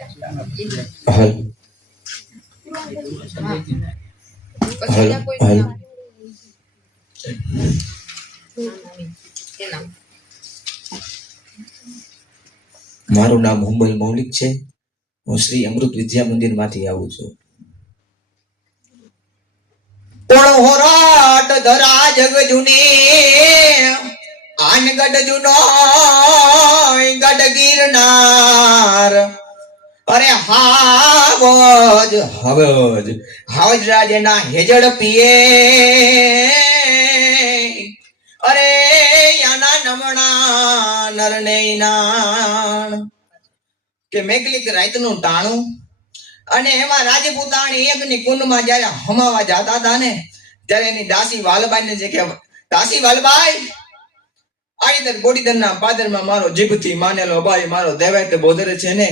હાલ હાલ હાલ મારું નામ હુંબલ મૌલિક છે. હું શ્રી અમૃત વિદ્યા મંદિર માંથી આવું છું. હોરાટ ધરા જગ જુની આન ગઢ જુનો ગઢ ગિરનાર. અરે હાવજ હવજ હાવજ રાજના હેજડ પીએ. અરે યાના નમણા નરને નાણ કે મેઘલિક રાતનું ટાણું. અને એમાં રાજપૂતાણી એકની કુંડમાં જયારે હમાવા જતા હતા ને ત્યારે એની દાસી વાલબાઈ ને જે કે દાસી વાલબાઈ આઈદર બોડીદર ના પાદરમાં મારો જીભથી માનેલો બાઈ મારો દેવાય બોધર છે ને